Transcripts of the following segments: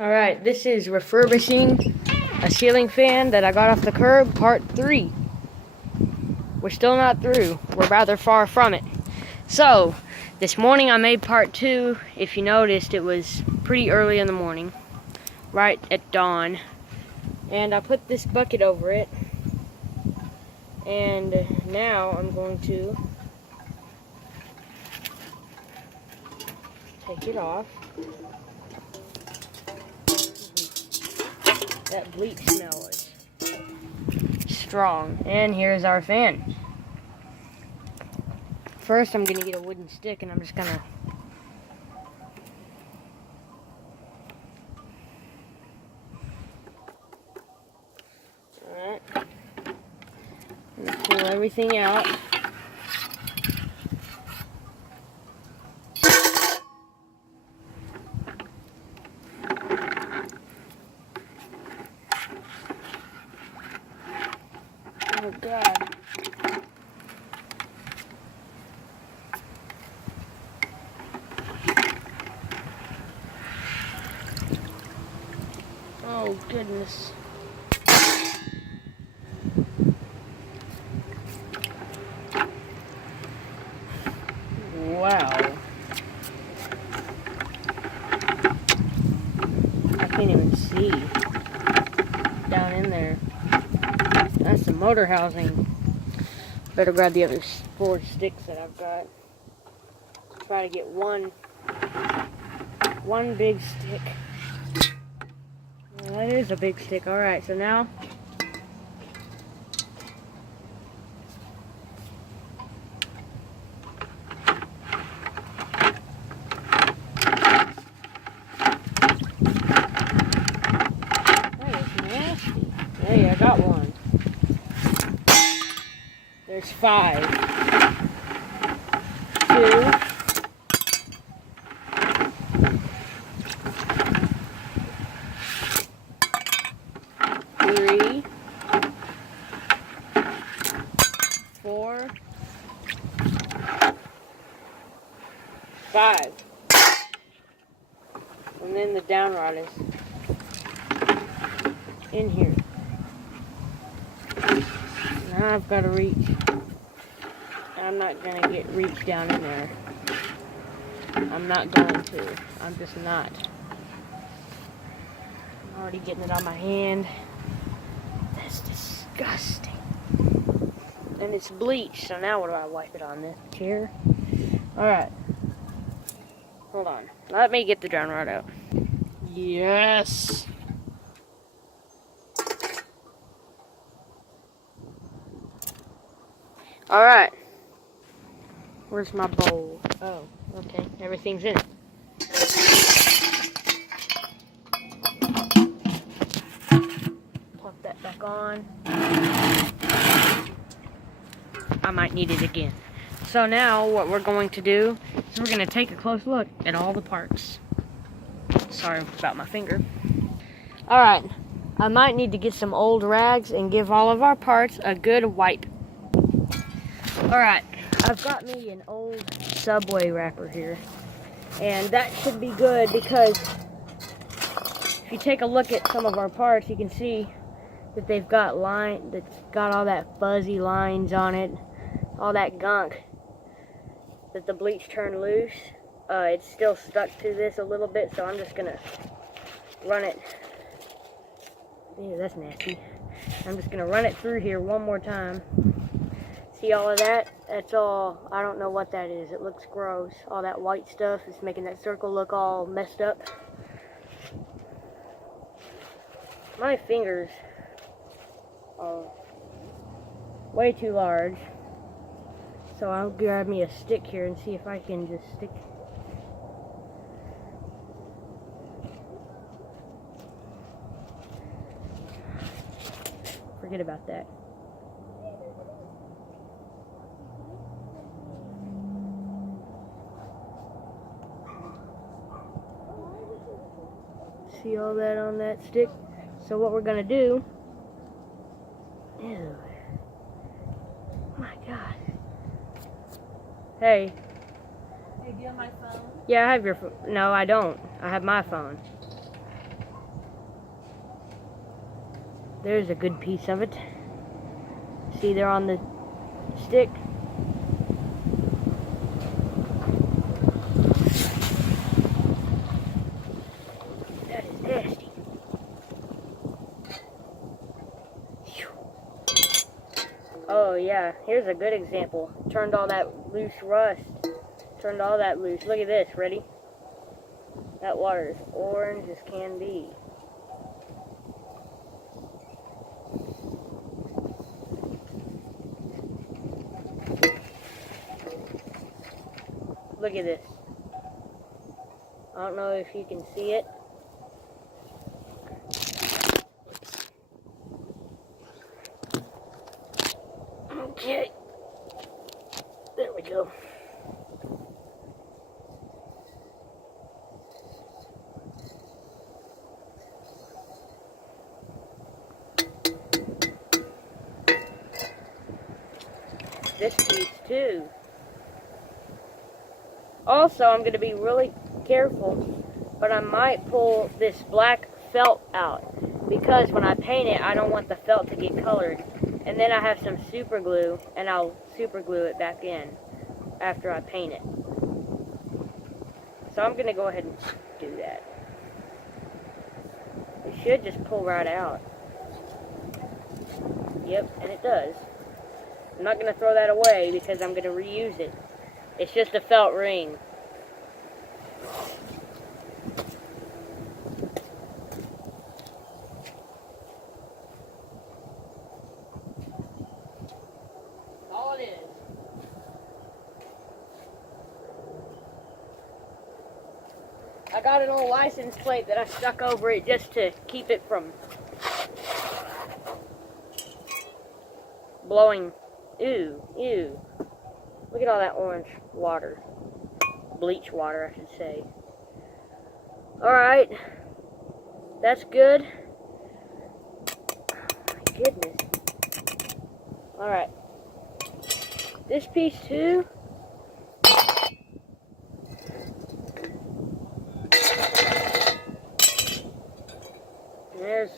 Alright, this is Refurbishing a Ceiling Fan that I got off the curb, part 3. We're still not through. We're rather far from it. So, this morning I made part 2. If you noticed, it was pretty early in the morning, right at dawn. And I put this bucket over it. And now I'm going to take it off. That bleach smell is strong. And here's our fan. First, I'm going to get a wooden stick and I'm just going to pull everything out. Oh God. Oh goodness. Wow. I can't even see down in there. That's the motor housing. Better grab the other 4 sticks that I've got. Try to get one big stick. Well, that is a big stick. Alright, so now hey, I got one. There's 5. 2. 3. 4. 5. And then the down rod is in here. Now I've got to reach. I'm not going to reach down in there. I'm not going to. I'm just not. I'm already getting it on my hand. That's disgusting. And it's bleach, so now what do I wipe it on? This chair? Alright. Hold on. Let me get the drown rod out. Yes! Alright. Where's my bowl? Oh, okay. Everything's in it. Plug that back on. I might need it again. So now what we're going to do is we're going to take a close look at all the parts. Sorry about my finger. Alright. I might need to get some old rags and give all of our parts a good wipe. Alright, I've got me an old Subway wrapper here, and that should be good because if you take a look at some of our parts, you can see that they've got that's got all that fuzzy lines on it, all that gunk that the bleach turned loose. It's still stuck to this a little bit, so I'm just gonna run it. Ew, that's nasty. I'm just gonna run it through here one more time. See all of that? That's all. I don't know what that is. It looks gross. All that white stuff is making that circle look all messed up. My fingers are way too large. So I'll grab me a stick here and see if I can just stick. Forget about that. See all that on that stick? So what we're gonna do, ew, my God. Hey. Hey, do you have my phone? Yeah, I have your phone. No, I don't. I have my phone. There's a good piece of it. See there on the stick? That is nasty. Oh yeah, here's a good example. Turned all that loose rust. Turned all that loose. Look at this, ready? That water is orange as can be. Look at this. I don't know if you can see it. Okay. There we go. This piece too. Also, I'm going to be really careful, but I might pull this black felt out because when I paint it, I don't want the felt to get colored. And then I have some super glue, and I'll super glue it back in after I paint it. So I'm going to go ahead and do that. It should just pull right out. Yep, and it does. I'm not going to throw that away because I'm going to reuse it. It's just a felt ring. All it is. I got an old license plate that I stuck over it just to keep it from blowing. Ew, ew. Look at all that orange water. Bleach water, I should say. Alright. That's good. Oh my goodness. Alright. This piece too. There's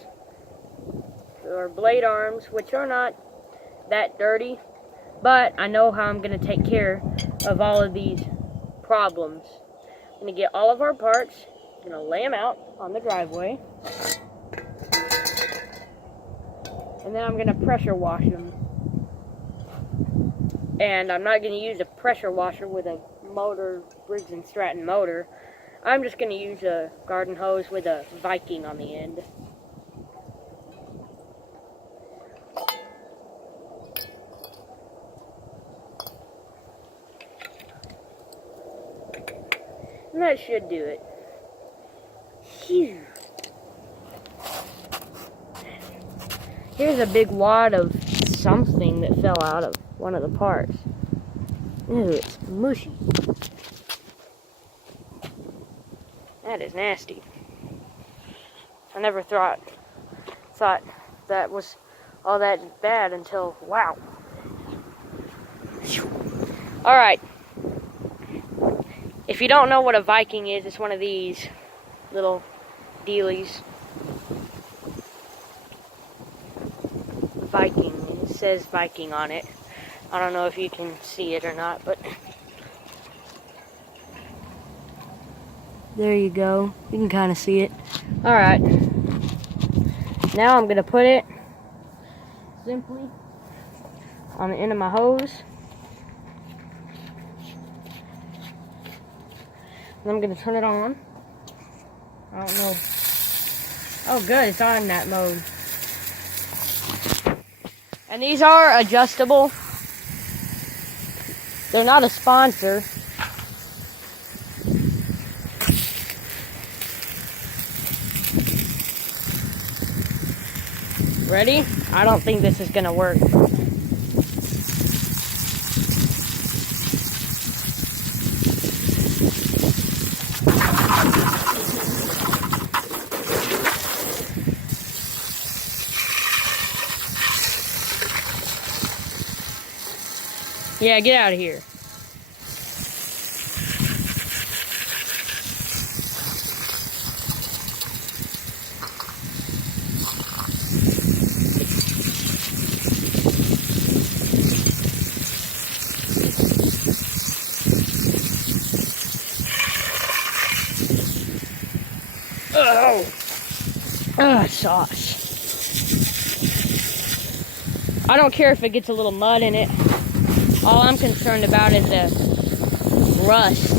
our blade arms, which are not that dirty. But I know how I'm going to take care of all of these problems. I'm going to get all of our parts, I'm going to lay them out on the driveway, and then I'm going to pressure wash them. And I'm not going to use a pressure washer with a motor, Briggs & Stratton motor. I'm just going to use a garden hose with a Viking on the end. And that should do it. Phew. Here's a big wad of something that fell out of one of the parts. Ew, it's mushy. That is nasty. I never thought that was all that bad until, wow. Alright. If you don't know what a Viking is, it's one of these little dealies. Viking. It says Viking on it. I don't know if you can see it or not, but there you go. You can kind of see it. Alright. Now I'm going to put it simply on the end of my hose. And I'm going to turn it on. I don't know. Oh good, it's on that mode. And these are adjustable. They're not a sponsor. Ready? I don't think this is gonna work. Yeah, get out of here. Oh, sauce. I don't care if it gets a little mud in it. All I'm concerned about is the rust.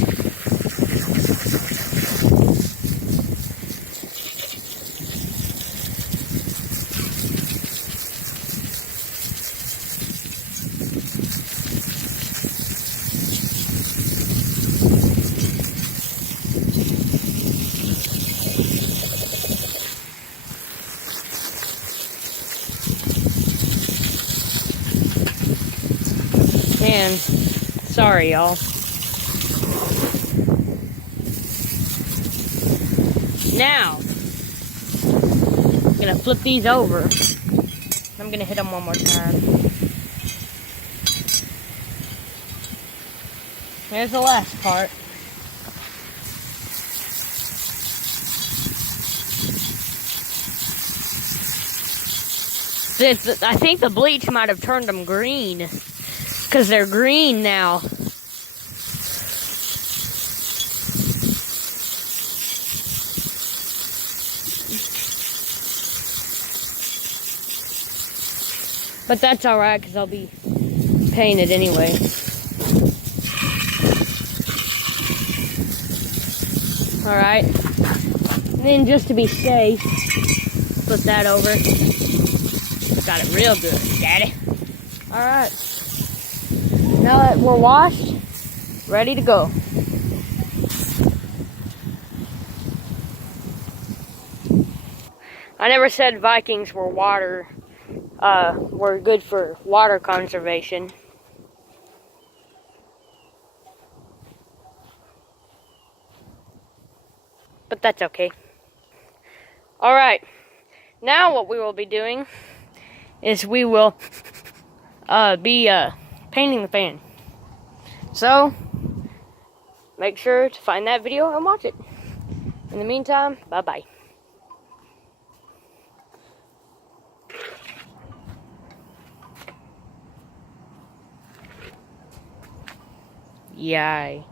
Man, sorry, y'all. Now, I'm gonna flip these over. I'm gonna hit them one more time. Here's the last part. I think the bleach might have turned them green, because they're green now. But that's alright, because I'll be painted anyway. Alright. Then just to be safe, flip that over. Got it real good, Daddy. Alright. Now that we're washed, ready to go. I never said Vikings were were good for water conservation. But that's okay. Alright. Now what we will be doing is we will be painting the fan. So, make sure to find that video and watch it. In the meantime, bye-bye. Yay.